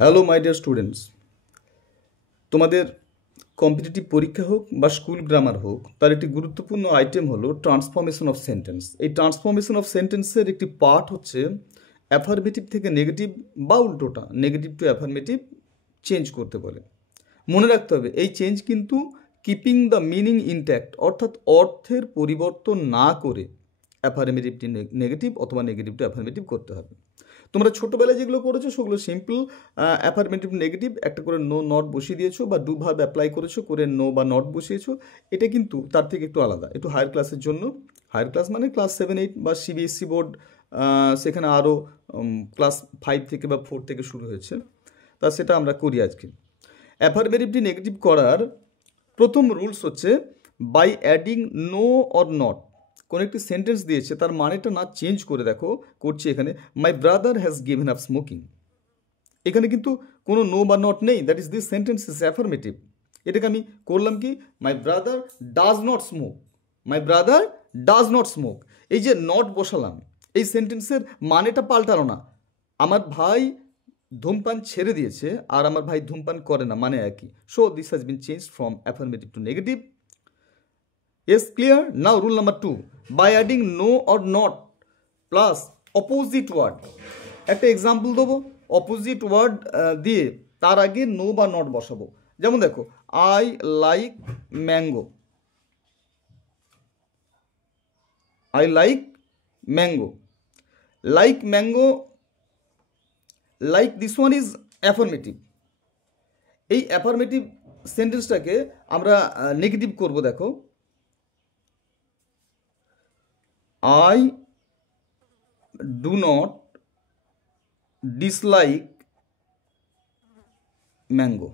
Hello my dear students, তোমাদের competitive পরীক্ষা হোক বা স্কুল গ্রামার হোক, তার একটি গুরুত্বপূর্ণ আইটেম হলো ট্রান্সফরমেশন অফ সেন্টেন্স। এই ট্রান্সফরমেশন অফ সেন্টেন্সের একটি পার্ট হচ্ছে অ্যাফার্মেটিভ থেকে নেগেটিভ বা উল্টোটা নেগেটিভ টু অ্যাফার্মেটিভ চেঞ্জ করতে বলে। মনে রাখতে হবে এই চেঞ্জ কিন্তু কিপিং দ্য মিনিং ইনট্যাক্ট, অর্থাৎ অর্থের পরিবর্তন না করে অ্যাফার্মেটিভ টু নেগেটিভ অথবা নেগেটিভ টু অ্যাফার্মেটিভ করতে হবে। তোমরা ছোটোবেলায় যেগুলো করেছো সেগুলো সিম্পল অ্যাফার্মেটিভ নেগেটিভ একটা করে নো নট বসিয়ে দিয়েছো বা ডু ভার্ব অ্যাপ্লাই করেছো করে নো বা নট বসিয়েছো। এটা কিন্তু তার থেকে একটু আলাদা, একটু হায়ার ক্লাসের জন্য। হায়ার ক্লাস মানে ক্লাস 7-8 বা সিবিএসসি বোর্ড, সেখানে আরও ক্লাস 5 থেকে বা 4 থেকে শুরু হয়েছে, তা সেটা আমরা করি আজকে। অ্যাফার্মেটিভটি নেগেটিভ করার প্রথম রুলস হচ্ছে by adding no or not. কোনো একটি সেন্টেন্স দিয়েছে, তার মানেটা না চেঞ্জ করে দেখো করছি এখানে my brother has given up smoking. এখানে কিন্তু কোনো নো বা নট নেই, that is this sentence is affirmative. এটাকে আমি করলাম কি, my brother does not smoke, my brother does not smoke. এই যে নট বসালাম, এই সেন্টেন্সের মানেটা পাল্টালো না। আমার ভাই ধূমপান ছেড়ে দিয়েছে আর আমার ভাই ধূমপান করে না, মানে একই। So this has been change from affirmative two negative. Yes, clear? Now rule number 2. By adding no or not plus opposite word. একটা এক্সাম্পল দেবো, অপোজিট ওয়ার্ড দিয়ে তার আগে নো বা নট বসাবো। যেমন দেখো, I like mango, I like mango, like mango, like this one is affirmative. এই অ্যাফার্মেটিভ সেন্টেন্সটাকে আমরা নেগেটিভ করব। দেখো, I do not dislike mango.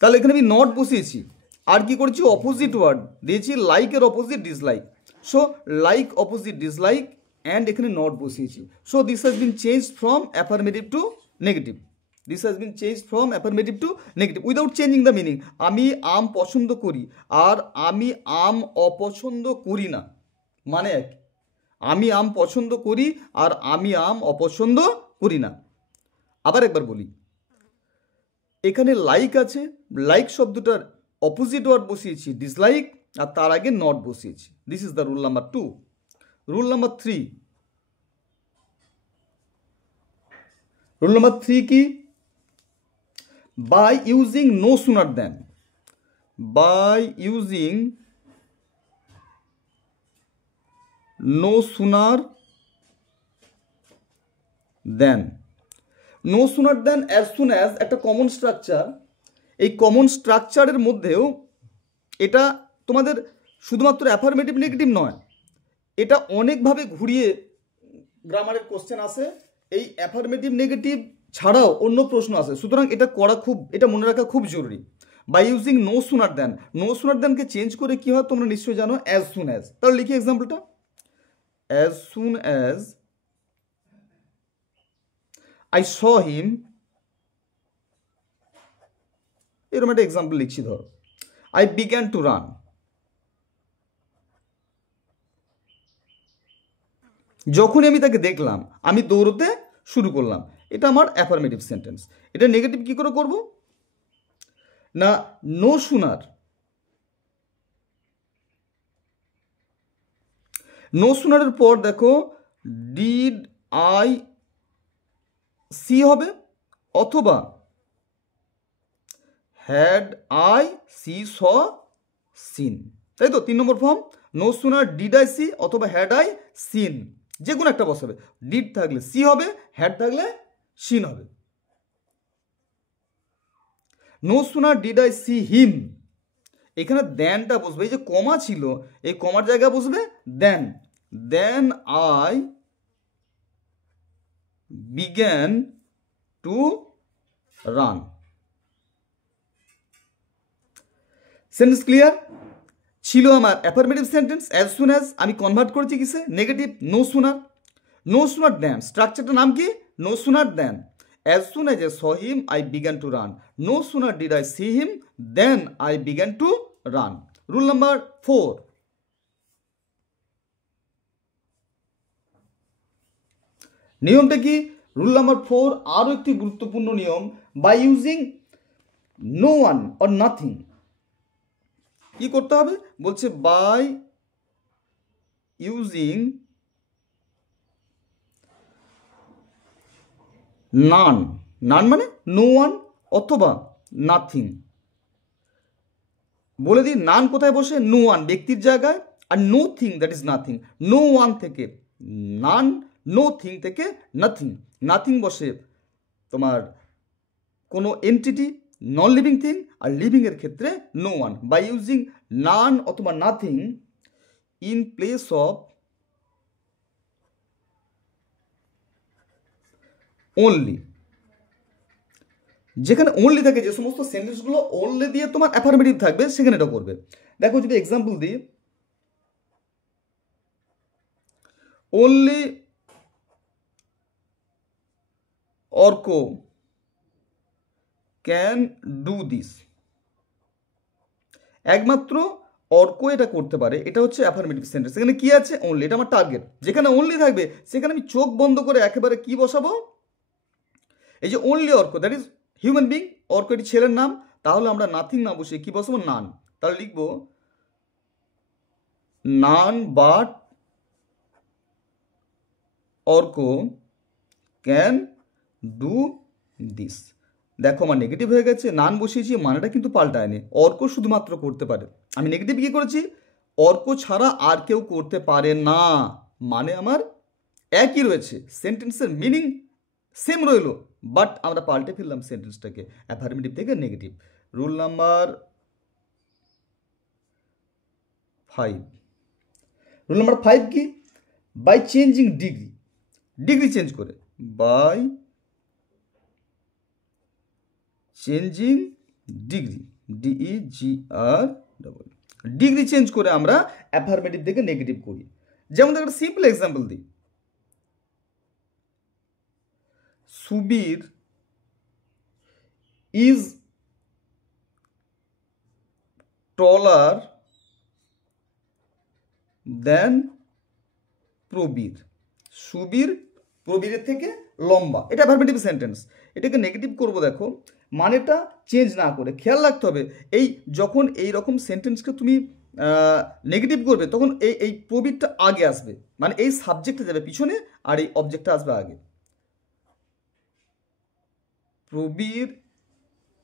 তাহলে এখানে আমি নট বসিয়েছি, আর কি করেছি অপোজিট ওয়ার্ড দিয়েছি, লাইকের opposite dislike. So like opposite dislike and এখানে নট বসিয়েছি। So this has been change from affirmative two negative. This has been change from affirmative two negative without changing the meaning. আমি আম পছন্দ করি আর আমি আম অপছন্দ করি না, মানে এক। আমি আম পছন্দ করি আর আমি আম অপছন্দ করি না। আবার একবার বলি, এখানে লাইক আছে, লাইক শব্দটার অপোজিট ওয়ার্ড বসিয়েছি ডিসলাইক, আর তার আগে নট বসিয়েছি। This is the rule number 2। Rule number 3, rule number 3 কি, by using no sooner than, by using no sooner than, no sooner than as soon as একটা common structure. এই common স্ট্রাকচারের মধ্যেও এটা তোমাদের শুধুমাত্র অ্যাফার্মেটিভ নেগেটিভ নয়, এটা অনেকভাবে ঘুরিয়ে গ্রামারের কোশ্চেন আসে। এই অ্যাফার্মেটিভ নেগেটিভ ছাড়াও অন্য প্রশ্ন আসে, সুতরাং এটা করা খুব, এটা মনে রাখা খুব জরুরি। By using no sooner than, no sooner দ্যানকে চেঞ্জ করে কি হয় তোমরা নিশ্চয়ই জানো, অ্যাজ সুন অ্যাজ। তাহলে লিখি এক্সাম্পলটা, as soon as I saw him, এরকম একটা এক্সাম্পল লিখছি। ধরো, আই বিগ্যান টু রান, যখনই আমি তাকে দেখলাম আমি দৌড়তে শুরু করলাম। এটা আমার অ্যাফার্মেটিভ সেন্টেন্স। এটা নেগেটিভ কি করে করব না, নো সুনার, নো সুনারের পর দেখো ডিড আই সি হবে, অথবা had I see saw seen, তাই তো 3 নম্বর form. No sooner did I see অথবা হ্যাড আই সিন, যে কোনো একটা বসাবে। ডিড থাকলে সি হবে, হ্যাড থাকলে সিন হবে। No sooner did I see him, এখানে দ্যানটা বসবে, এই যে কমা ছিল এই কমার জায়গায় বসবে then, then I began to run. Sentence clear? ছিল আমার affirmative sentence as soon as, আমি কনভার্ট করেছি কিসে, negative, no sooner. No sooner than স্ট্রাকচারটার নাম কি, no sooner than. As soon as I saw him I began to run, no sooner did I see him then I began to run. Rule number 4, নিয়মটা কি, rule number 4 আরও একটি গুরুত্বপূর্ণ নিয়ম, by using no one or nothing. কি করতে হবে? বলছে বাই ইউজিং নান, নান মানে নো ওয়ান অথবা নাথিং। বলে দিই নান কোথায় বসে? নো ওয়ান ব্যক্তির জায়গায়, আর no thing that is nothing. No one থেকে নান, নো থিং থেকে নাথিং। নাথিং বসে তোমার কোনো এন্টিটি, নন লিভিং থিং, আর লিভিংয়ের ক্ষেত্রে no one. By using none অথবা nothing in place of only. যেখানে অনলি থাকে, যে সমস্ত সেন্টেন্সগুলো অনলি দিয়ে তোমার অ্যাফার্মেটিভ থাকবে সেখানে এটা করবে। দেখো যদি এক্সাম্পল দিই, only Arka can do this. একমাত্র অর্ক এটা করতে পারে, এটা হচ্ছে অ্যাফার্মেটিভ সেন্টেন্স। এখানে কি আছে? অনলি। এটা আমার টার্গেট। যেখানে অনলি থাকবে সেখানে আমি চোখ বন্ধ করে একেবারে কি বসাবো? এই যে only Arka that is human being, Arka এটি ছেলের নাম, তাহলে আমরা নাথিং না বসে কি বসাবো? নান। তাহলে লিখবো none but Arka can do this. দেখো আমার নেগেটিভ হয়ে গেছে, নান বসিয়েছি, মানেটা কিন্তু পাল্টায়নি। অর্ক শুধুমাত্র করতে পারে। আমি নেগেটিভ কি করেছি? অর্ক ছাড়া আর কেউ করতে পারে না, মানে আমার একই রয়েছে, সেন্টেন্সের মিনিং সেম রইল, বাট আমরা পাল্টে ফেললাম সেন্টেন্সটাকে অ্যাফার্মেটিভ থেকে negative. Rule number 5। Rule number 5 কি? By changing degree. Degree change করে, by changing degree, DEGR, degree change করে আমরা অ্যাফার্মেটিভ থেকে নেগেটিভ করি। যেমন একটা সিম্পল এক্সাম্পল দিই, Subir is taller than Prabir. Subir প্রবীরের থেকে লম্বা, এটা অ্যাফার্মেটিভ সেন্টেন্স। এটাকে নেগেটিভ করব, দেখো মানেটা চেঞ্জ না করে। খেয়াল রাখতে হবে, এই যখন এই রকম সেন্টেন্সকে তুমি নেগেটিভ করবে তখন এই প্রবীরটা আগে আসবে, মানে এই সাবজেক্টটা যাবে পিছনে আর এই অবজেক্টটা আসবে আগে। Prabir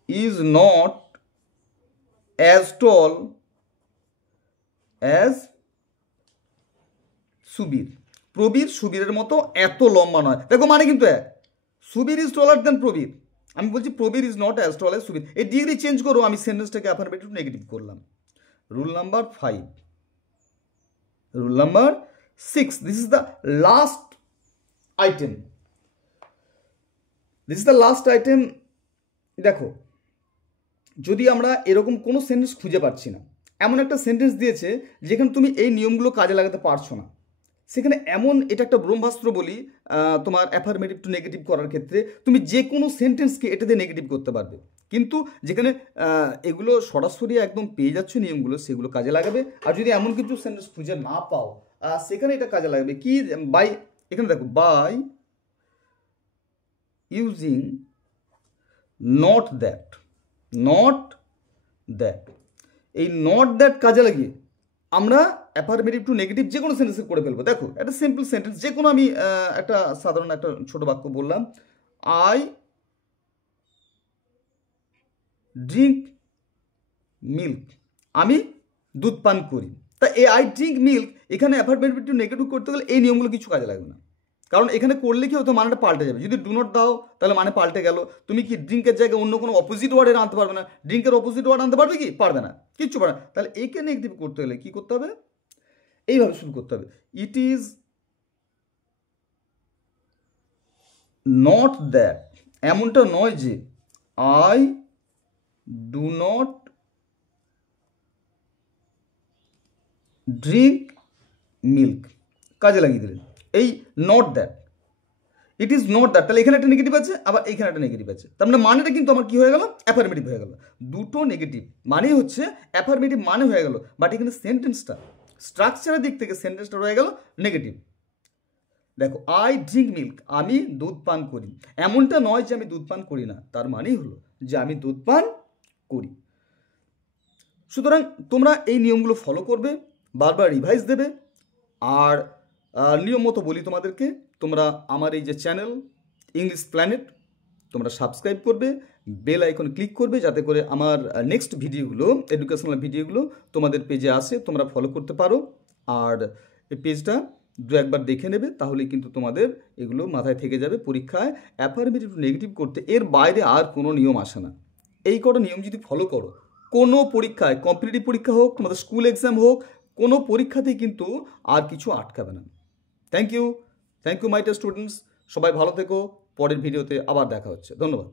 is not as tall as Subir. Prabir সুবীরের মতো এত লম্বা নয়। দেখো মানে কিন্তু এক, Subir is taller than Prabir. আমি বলছি Prabir is not as tall as Subir. এই ডিগ্রি চেঞ্জ করো, আমি সেন্টেন্সটাকে অ্যাফার্মেটিভ নেগেটিভ করলাম। Rule number 5। Rule number 6, this is the last item. This is the last item. দেখো যদি আমরা এরকম কোনো সেন্টেন্স খুঁজে পাচ্ছি না, এমন একটা সেন্টেন্স দিয়েছে যেখানে তুমি এই নিয়মগুলো কাজে লাগাতে পারছো না, সেখানে এমন, এটা একটা ব্রহ্মাস্ত্র বলি তোমার অ্যাফার্মেটিভ টু নেগেটিভ করার ক্ষেত্রে, তুমি যে কোনো সেন্টেন্সকে এটা দিয়ে নেগেটিভ করতে পারবে। কিন্তু যেখানে এগুলো সরাসরি একদম পেয়ে যাচ্ছ নিয়মগুলো, সেগুলো কাজে লাগাবে। আর যদি এমন কিছু সেন্টেন্স খুঁজে না পাও, সেখানে এটা কাজে লাগবে কি? বাই, এখানে দেখো by using not that. Not that, এই নট দ্যাট কাজে লাগিয়ে আমরা অ্যাফার্মেটিভ টু নেগেটিভ যে কোনো সেন্টেন্সে করে ফেলবো। দেখো একটা সিম্পল সেন্টেন্স, যে কোনো আমি একটা সাধারণ একটা ছোট বাক্য বললাম, আই ড্রিঙ্ক মিল্ক। আমি দুধ পান করি। তা এই আই ড্রিঙ্ক মিল্ক, এখানে অ্যাফার্মেটিভ টু নেগেটিভ করতে গেলে এই নিয়মগুলো কিছু কাজে লাগবে না, কারণ এখানে করলে কি হতো, মানেটা পাল্টে যাবে। যদি ডু নট দাও তাহলে মানে পাল্টে গেল। তুমি কি ড্রিঙ্কের জায়গায় অন্য কোনো অপোজিট ওয়ার্ডের আনতে পারবে না। ড্রিঙ্কের অপোজিট ওয়ার্ড আনতে পারবে কি? পারবে না, কিচ্ছু পারবে না। তাহলে একে নেগেটিভ করতে হলে কি করতে হবে? এইভাবে শুরু করতে হবে, ইট ইজ নট দ্যাট, এমনটা নয় যে I do not drink milk, কাজে লাগিয়ে দিলেন এই not that. It is not that, তাহলে এখানে একটা নেগেটিভ আছে, আবার এখানে একটা নেগেটিভ আছে। তার মানে মানেটা কিন্তু আমার কি হয়ে গেল? অ্যাফার্মেটিভ হয়ে গেল। দুটো নেগেটিভ মানে হচ্ছে অ্যাফার্মেটিভ মানে হয়ে গেল, বাট এখানে সেন্টেন্সটা স্ট্রাকচারের দিক থেকে সেন্টেন্সটা রয়ে গেল নেগেটিভ। দেখো, আই ড্রিঙ্ক মিল্ক, আমি দুধ পান করি। এমনটা নয় যে আমি দুধ পান করি না, তার মানেই হলো যে আমি দুধ পান করি। সুতরাং তোমরা এই নিয়মগুলো ফলো করবে, বারবার রিভাইজ দেবে। আর নিয়ম মতো বলি তোমাদেরকে, তোমরা আমার এই যে চ্যানেল ইংলিশ প্ল্যানেট, তোমরা সাবস্ক্রাইব করবে, বেল আইকন ক্লিক করবে, যাতে করে আমার নেক্সট ভিডিওগুলো, এডুকেশনাল ভিডিওগুলো তোমাদের পেজে আসে, তোমরা ফলো করতে পারো। আর এই পেজটা দু একবার দেখে নেবে, তাহলে কিন্তু তোমাদের এগুলো মাথায় থেকে যাবে। পরীক্ষায় অ্যাফার্মেটিভ টু নেগেটিভ করতে এর বাইরে আর কোনো নিয়ম আসে না। এই কটা নিয়ম যদি ফলো করো, কোনো পরীক্ষায়, কম্পিটিটিভ পরীক্ষা হোক, তোমাদের স্কুল এক্সাম হোক, কোনো পরীক্ষাতেই কিন্তু আর কিছু আটকাবে না। Thank you my dear students, সবাই ভালো থেকো। পরের ভিডিওতে আবার দেখা হচ্ছে। ধন্যবাদ।